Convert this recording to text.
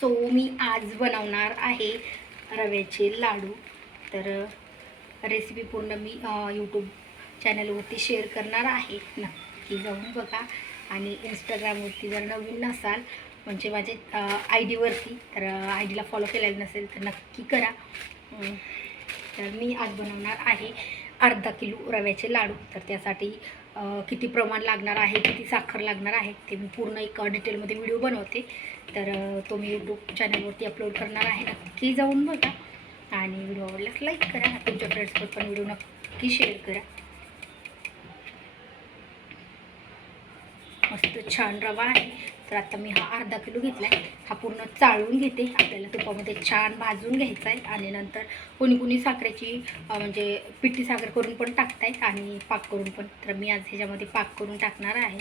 So मी आज बनवणार आहे रव्याचे लाडू. तर रेसिपी पूर्ण मी यूट्यूब चॅनलवरती शेअर करणार आहे, नक्की जाऊन बघा. आणि इंस्टाग्रामवरती जर नवीन नसाल म्हणजे माझे आय डीवरती, तर आय डीला फॉलो केलेलं नसेल तर नक्की करा. तर मी आज बनवणार आहे अर्धा किलो रव्याचे लाडू. तर त्यासाठी किती प्रमाण लागणार आहे, किती साखर लागणार आहे ते मी पूर्ण एक डिटेलमध्ये व्हिडिओ बनवते. तर तो मी यूट्यूब चॅनलवरती अपलोड करणार आहे, नक्की जाऊन बघा. आणि व्हिडिओ आवडल्यास लाईक करा, तुमच्या फ्रेंड्सवर पण व्हिडिओ नक्की शेअर करा. मस्त छान रवा आहे. तर आता मी हा अर्धा किलो घेतला आहे. हा पूर्ण चाळून घेते. आपल्याला तुपामध्ये छान भाजून घ्यायचा आहे. आणि नंतर कोणी कोणी साखरेची म्हणजे पिठी साखर करून पण टाकतायत आणि पाक करून पण. तर मी आज ह्याच्यामध्ये पाक करून टाकणार आहे.